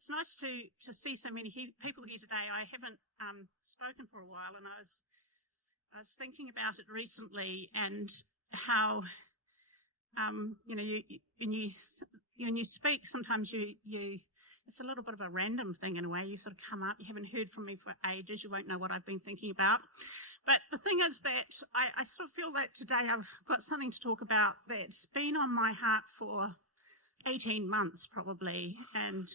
It's nice to see so many people here today. I haven't spoken for a while, and I was thinking about it recently, and how when you speak, sometimes you it's a little bit of a random thing in a way. You sort of come up, you haven't heard from me for ages, you won't know what I've been thinking about. But the thing is that I sort of feel that today I've got something to talk about that's been on my heart for 18 months probably, and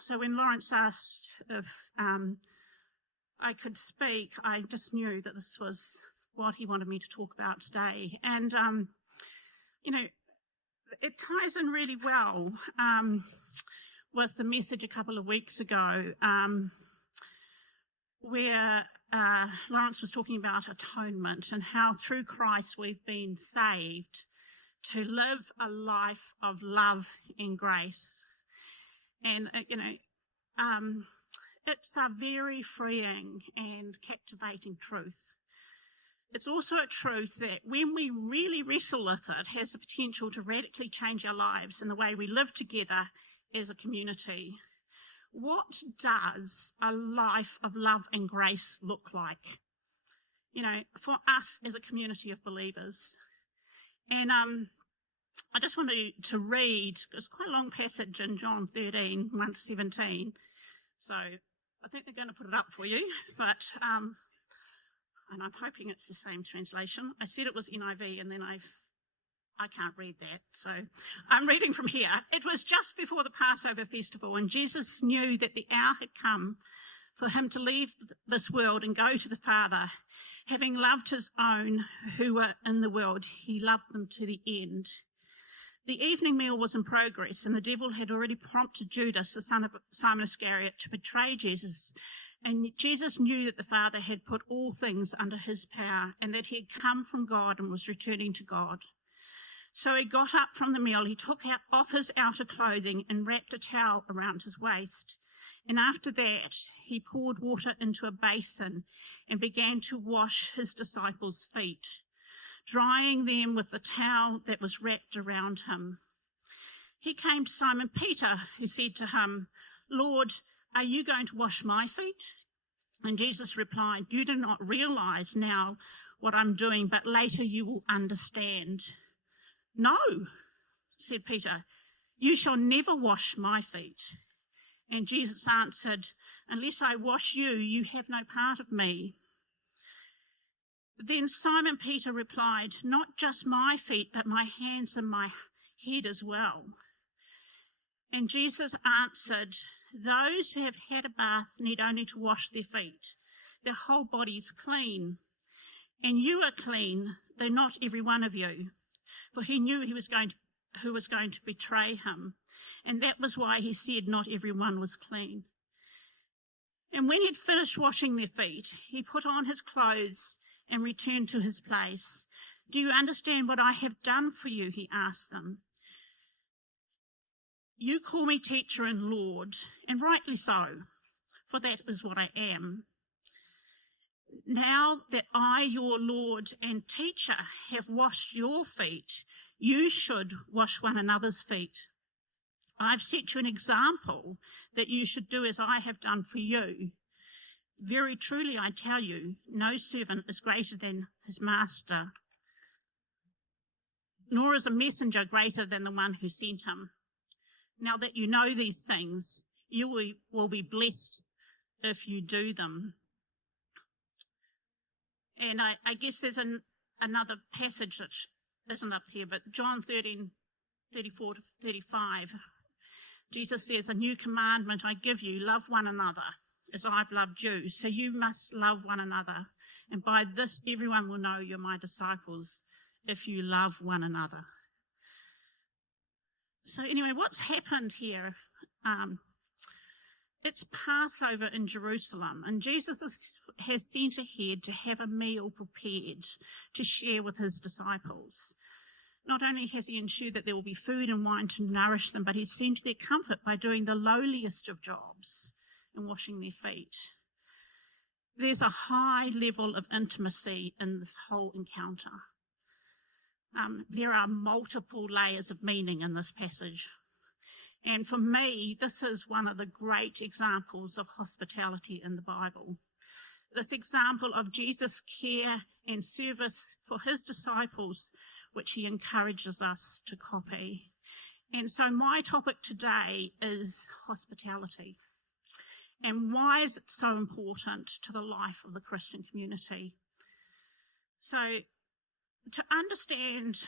so when Lawrence asked if I could speak, I just knew that this was what he wanted me to talk about today. And it ties in really well with the message a couple of weeks ago, where Lawrence was talking about atonement and how through Christ we've been saved to live a life of love and grace. And, it's a very freeing and captivating truth. It's also a truth that when we really wrestle with it, has the potential to radically change our lives and the way we live together as a community. What does a life of love and grace look like, for us as a community of believers? And I just wanted to read, it's quite a long passage in John 13, 1 to 17. So I think they're going to put it up for you, but, and I'm hoping it's the same translation. I said it was NIV, and then I can't read that, so I'm reading from here. It was just before the Passover festival, and Jesus knew that the hour had come for him to leave this world and go to the Father. Having loved his own who were in the world, he loved them to the end. The evening meal was in progress, and the devil had already prompted Judas, the son of Simon Iscariot, to betray Jesus. And Jesus knew that the Father had put all things under his power, and that he had come from God and was returning to God. So he got up from the meal, he took off his outer clothing and wrapped a towel around his waist. And after that, he poured water into a basin and began to wash his disciples' feet, drying them with the towel that was wrapped around him. He came to Simon Peter, who said to him, "Lord, are you going to wash my feet?" And Jesus replied, "You do not realize now what I'm doing, but later you will understand." "No," said Peter, "you shall never wash my feet." And Jesus answered, "Unless I wash you, you have no part of me." Then Simon Peter replied, "Not just my feet, but my hands and my head as well." And Jesus answered, "Those who have had a bath need only to wash their feet. Their whole body's clean. And you are clean, though not every one of you." For he knew who was going to betray him. And that was why he said not everyone was clean. And when he'd finished washing their feet, he put on his clothes and returned to his place. "Do you understand what I have done for you?" he asked them. "You call me teacher and Lord, and rightly so, for that is what I am. Now that I, your Lord and teacher, have washed your feet, you should wash one another's feet. I've set you an example that you should do as I have done for you. Very truly, I tell you, no servant is greater than his master, nor is a messenger greater than the one who sent him. Now that you know these things, you will be blessed if you do them." And I guess there's another passage that isn't up here, but John 13, 34 to 35, Jesus says, "A new commandment I give you, love one another as I've loved you. So you must love one another. And by this, everyone will know you're my disciples, if you love one another." So anyway, what's happened here? It's Passover in Jerusalem, and Jesus has sent ahead to have a meal prepared to share with his disciples. Not only has he ensured that there will be food and wine to nourish them, but he's seen to their comfort by doing the lowliest of jobs and washing their feet. There's a high level of intimacy in this whole encounter. There are multiple layers of meaning in this passage. And for me, this is one of the great examples of hospitality in the Bible. This example of Jesus' care and service for his disciples, which he encourages us to copy. And so my topic today is hospitality. And why is it so important to the life of the Christian community? So to understand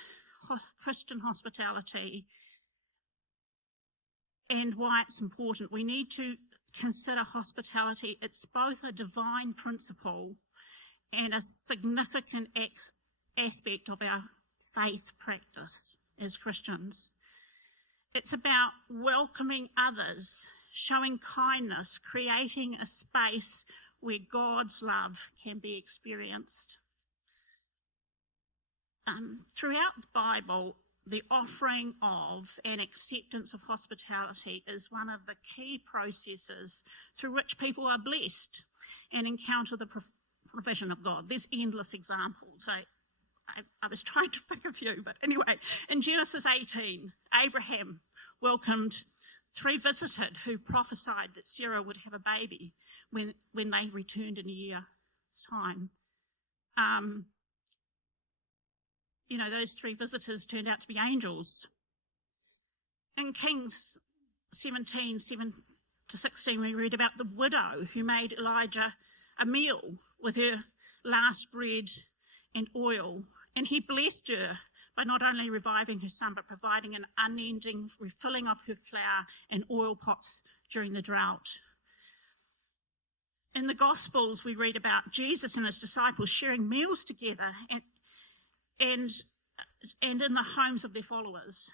Christian hospitality and why it's important, we need to consider hospitality. It's both a divine principle and a significant aspect of our faith practice as Christians. It's about welcoming others, showing kindness, creating a space where God's love can be experienced. Throughout the Bible, the offering of and acceptance of hospitality is one of the key processes through which people are blessed and encounter the provision of God. There's endless examples. I was trying to pick a few, but anyway, in Genesis 18, Abraham welcomed 3 visitors who prophesied that Sarah would have a baby when they returned in a year's time. Those 3 visitors turned out to be angels. In Kings 17, 7-16, we read about the widow who made Elijah a meal with her last bread and oil, and he blessed her by not only reviving her son, but providing an unending refilling of her flour and oil pots during the drought. In the Gospels, we read about Jesus and his disciples sharing meals together and in the homes of their followers.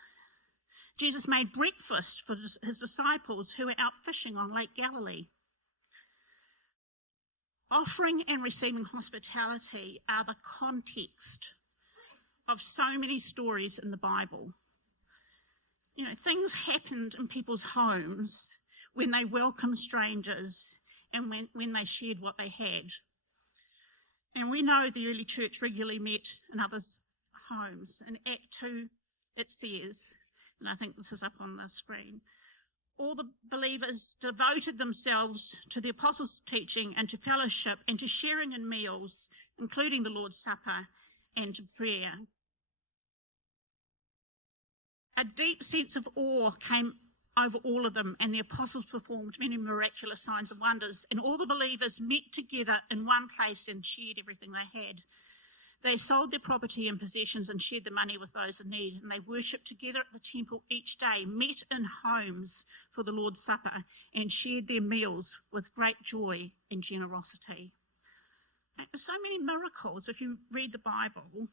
Jesus made breakfast for his disciples who were out fishing on Lake Galilee. Offering and receiving hospitality are the context of so many stories in the Bible. Things happened in people's homes when they welcomed strangers and when they shared what they had. And we know the early church regularly met in others' homes. In Act 2, it says, and I think this is up on the screen, all the believers devoted themselves to the apostles' teaching and to fellowship and to sharing in meals, including the Lord's Supper and to prayer. A deep sense of awe came over all of them, and the apostles performed many miraculous signs and wonders, and all the believers met together in one place and shared everything they had. They sold their property and possessions and shared the money with those in need, and they worshipped together at the temple each day, met in homes for the Lord's Supper, and shared their meals with great joy and generosity. So many miracles, if you read the Bible,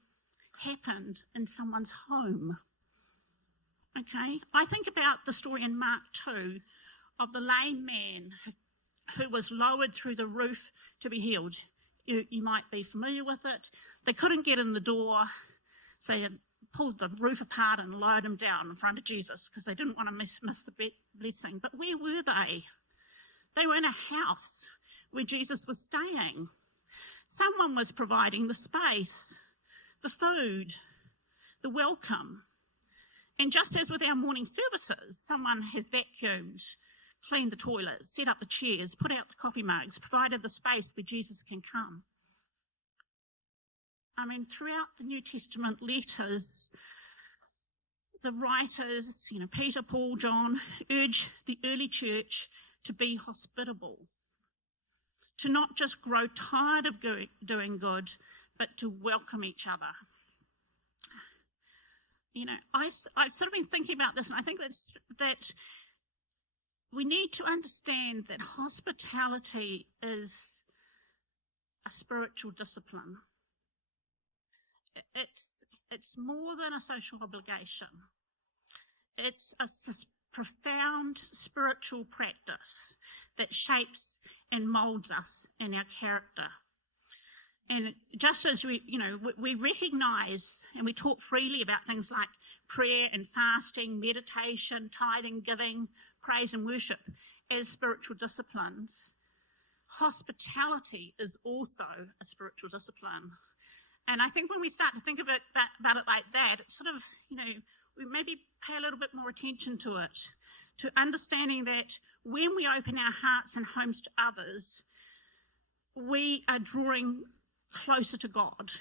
happened in someone's home. Okay, I think about the story in Mark 2 of the lame man who was lowered through the roof to be healed. You might be familiar with it. They couldn't get in the door, so they pulled the roof apart and lowered him down in front of Jesus because they didn't want to miss the blessing. But where were they? They were in a house where Jesus was staying. Someone was providing the space, the food, the welcome. And just as with our morning services, someone has vacuumed, cleaned the toilets, set up the chairs, put out the coffee mugs, provided the space where Jesus can come. Throughout the New Testament letters, the writers, Peter, Paul, John, urge the early church to be hospitable, to not just grow tired of doing good, but to welcome each other. I've sort of been thinking about this, and I think that we need to understand that hospitality is a spiritual discipline. It's more than a social obligation. It's a profound spiritual practice that shapes and molds us in our character. And just as we recognise and we talk freely about things like prayer and fasting, meditation, tithing, giving, praise and worship as spiritual disciplines, hospitality is also a spiritual discipline. And I think when we start to think about it like that, it's sort of, we maybe pay a little bit more attention to it, to understanding that when we open our hearts and homes to others, we are drawing closer to God.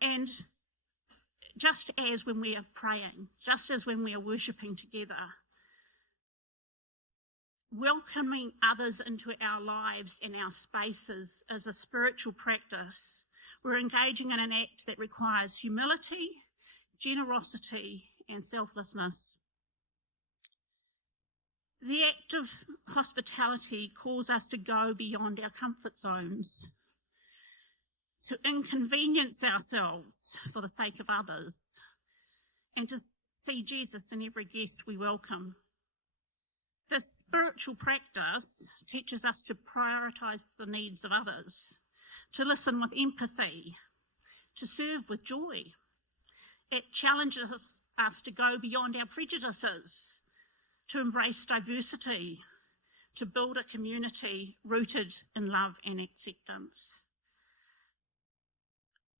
And just as when we are praying, just as when we are worshipping together, welcoming others into our lives and our spaces as a spiritual practice, we're engaging in an act that requires humility, generosity, and selflessness. The act of hospitality calls us to go beyond our comfort zones, to inconvenience ourselves for the sake of others, and to see Jesus in every guest we welcome. The spiritual practice teaches us to prioritise the needs of others, to listen with empathy, to serve with joy. It challenges us to go beyond our prejudices, to embrace diversity, to build a community rooted in love and acceptance.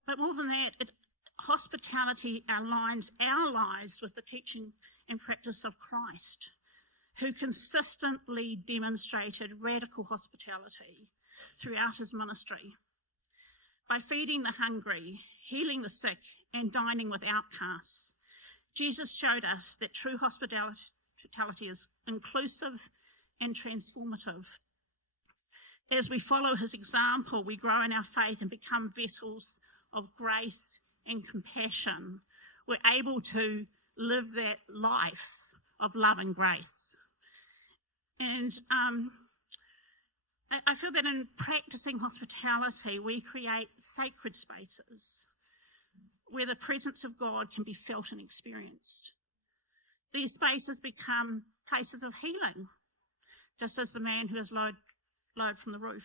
But more than that, hospitality aligns our lives with the teaching and practice of Christ, who consistently demonstrated radical hospitality throughout his ministry. By feeding the hungry, healing the sick, and dining with outcasts, Jesus showed us that true hospitality is inclusive and transformative. As we follow his example, we grow in our faith and become vessels of grace and compassion. We're able to live that life of love and grace. And I feel that in practicing hospitality, we create sacred spaces where the presence of God can be felt and experienced. These spaces become places of healing, just as the man who is lowered from the roof.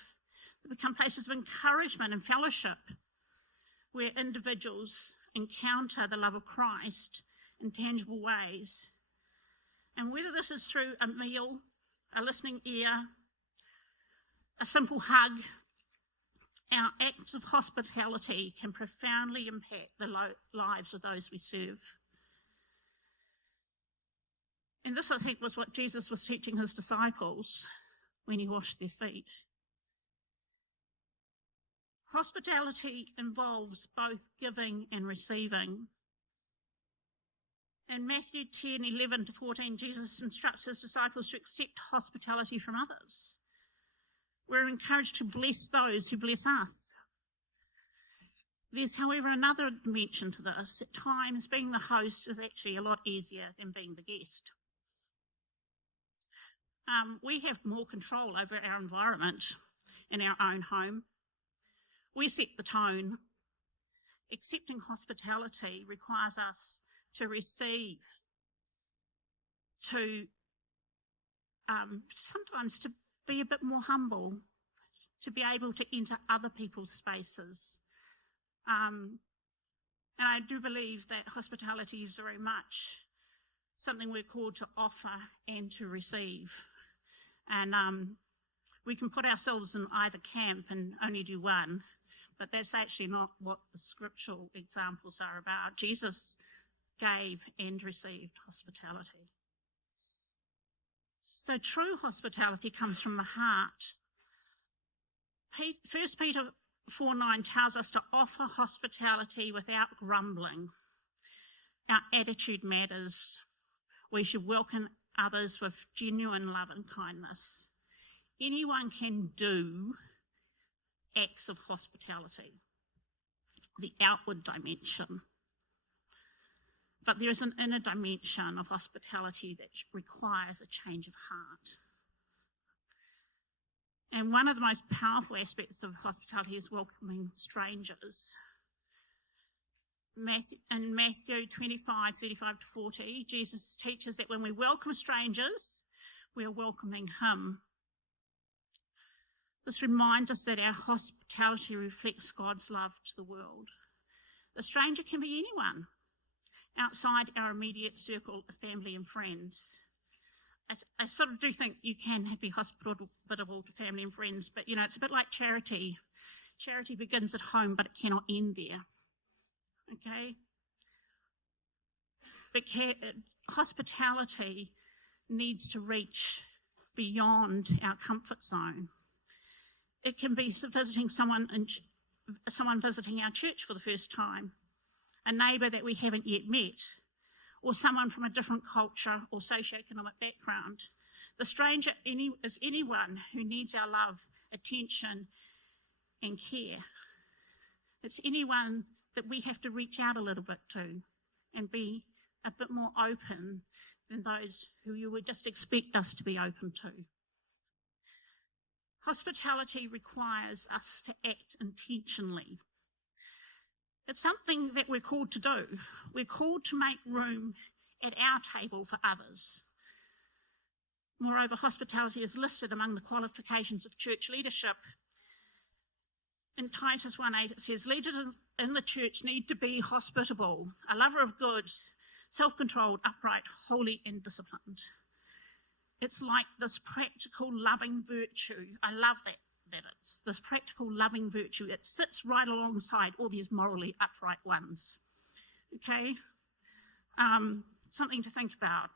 They become places of encouragement and fellowship, where individuals encounter the love of Christ in tangible ways. And whether this is through a meal, a listening ear, a simple hug, our acts of hospitality can profoundly impact the lives of those we serve. And this, I think, was what Jesus was teaching his disciples when he washed their feet. Hospitality involves both giving and receiving. In Matthew 10:11-14, Jesus instructs his disciples to accept hospitality from others. We're encouraged to bless those who bless us. There's, however, another dimension to this. At times, being the host is actually a lot easier than being the guest. We have more control over our environment in our own home. We set the tone. Accepting hospitality requires us to receive, to sometimes to be a bit more humble, to be able to enter other people's spaces. And I do believe that hospitality is very much something we're called to offer and to receive. And we can put ourselves in either camp and only do one, but that's actually not what the scriptural examples are about. Jesus gave and received hospitality. So true hospitality comes from the heart. 1 Peter 4:9 tells us to offer hospitality without grumbling. Our attitude matters. We should welcome others with genuine love and kindness. Anyone can do acts of hospitality, the outward dimension. But there is an inner dimension of hospitality that requires a change of heart. And one of the most powerful aspects of hospitality is welcoming strangers. In Matthew 25:35-40, Jesus teaches that when we welcome strangers, we are welcoming him. This reminds us that our hospitality reflects God's love to the world. The stranger can be anyone outside our immediate circle of family and friends. I sort of do think you can be hospitable to family and friends, but it's a bit like charity. Charity begins at home, but it cannot end there. Okay? But hospitality needs to reach beyond our comfort zone. It can be visiting someone visiting our church for the first time, a neighbour that we haven't yet met, or someone from a different culture or socioeconomic background. The stranger is anyone who needs our love, attention, and care. It's anyone that we have to reach out a little bit to and be a bit more open than those who you would just expect us to be open to. Hospitality requires us to act intentionally. It's something that we're called to do. We're called to make room at our table for others. Moreover, hospitality is listed among the qualifications of church leadership. In Titus 1:8 it says, leaders in the church need to be hospitable, a lover of goods, self-controlled, upright, holy and disciplined. It's like this practical loving virtue. I love that it's this practical loving virtue. It sits right alongside all these morally upright ones. Okay? Something to think about.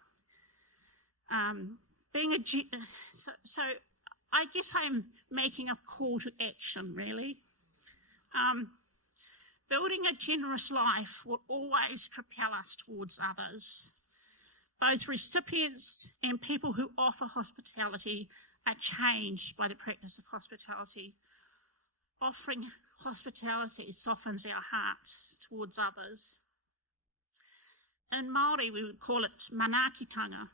So I guess I'm making a call to action, really. Building a generous life will always propel us towards others. Both recipients and people who offer hospitality are changed by the practice of hospitality. Offering hospitality softens our hearts towards others. In Māori, we would call it manaakitanga,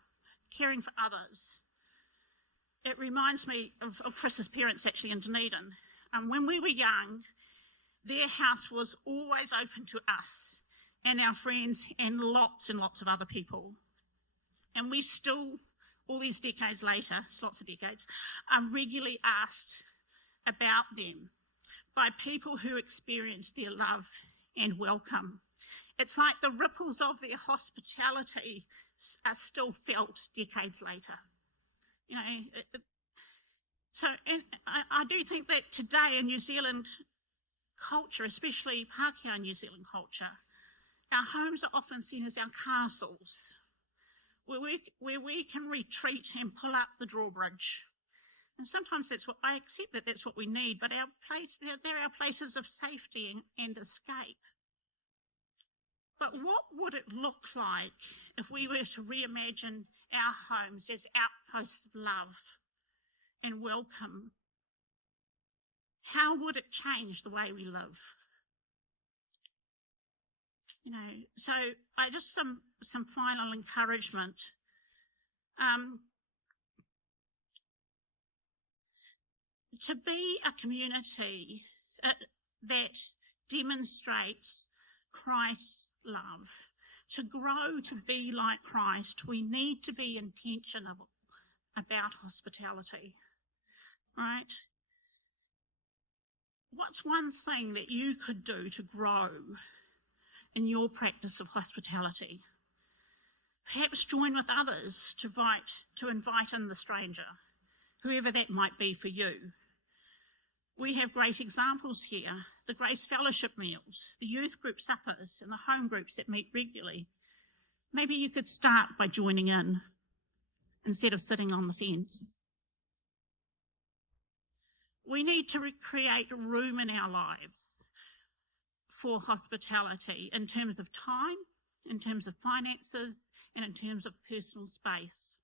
caring for others. It reminds me of Chris's parents actually in Dunedin. When we were young, their house was always open to us and our friends and lots of other people. And we still, all these decades later, lots of decades, are regularly asked about them by people who experience their love and welcome. It's like the ripples of their hospitality are still felt decades later. You know, I do think that today in New Zealand culture, especially Pākehā New Zealand culture, our homes are often seen as our castles, where we can retreat and pull up the drawbridge. And sometimes I accept that that's what we need, but they're our places of safety and escape. But what would it look like if we were to reimagine our homes as outposts of love and welcome? How would it change the way we live? You know, so I just some final encouragement. To be a community that demonstrates Christ's love, to grow to be like Christ, we need to be intentional about hospitality, right? What's one thing that you could do to grow in your practice of hospitality? Perhaps join with others to invite in the stranger, whoever that might be for you. We have great examples here, the Grace Fellowship meals, the youth group suppers, and the home groups that meet regularly. Maybe you could start by joining in instead of sitting on the fence. We need to create room in our lives for hospitality in terms of time, in terms of finances, and in terms of personal space.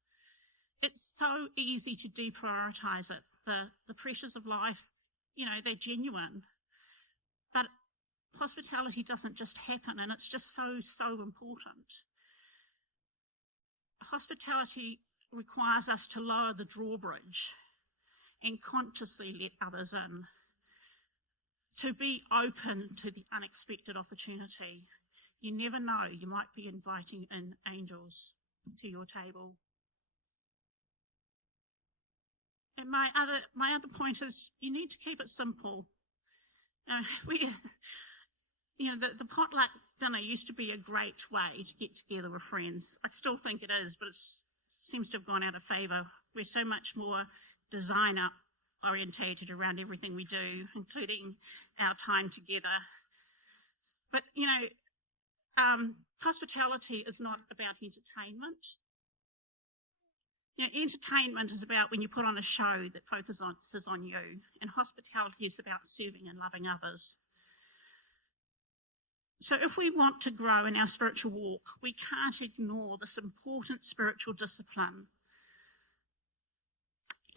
It's so easy to deprioritise it. The pressures of life, you know, they're genuine. But hospitality doesn't just happen, and it's just so important. Hospitality requires us to lower the drawbridge and consciously let others in, to be open to the unexpected opportunity. You never know, you might be inviting in angels to your table. And my other point is, you need to keep it simple. The potluck dinner used to be a great way to get together with friends. I still think it is, but it seems to have gone out of favour. We're so much more designer orientated around everything we do, including our time together. But Hospitality is not about entertainment. Entertainment is about when you put on a show that focuses on you, and hospitality is about serving and loving others. So if we want to grow in our spiritual walk, we can't ignore this important spiritual discipline.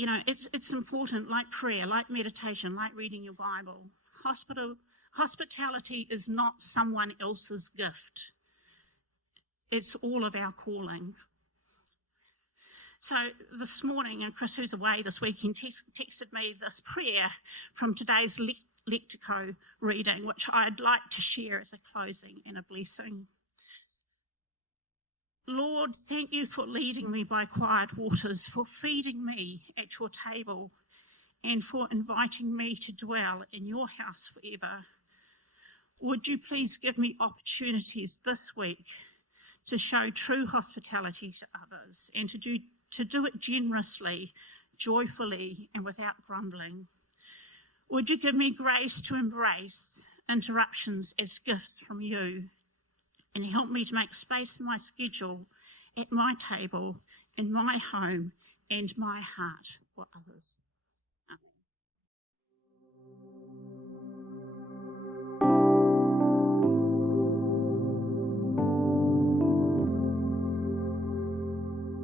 It's important, like prayer, like meditation, like reading your Bible. Hospitality is not someone else's gift. It's all of our calling. So this morning, and Chris, who's away this week, texted me this prayer from today's Lectico reading, which I'd like to share as a closing and a blessing. Lord, thank you for leading me by quiet waters, for feeding me at your table, and for inviting me to dwell in your house forever. Would you please give me opportunities this week to show true hospitality to others, and to do it generously, joyfully, and without grumbling? Would you give me grace to embrace interruptions as gifts from you, and help me to make space in my schedule, at my table, in my home, and my heart for others?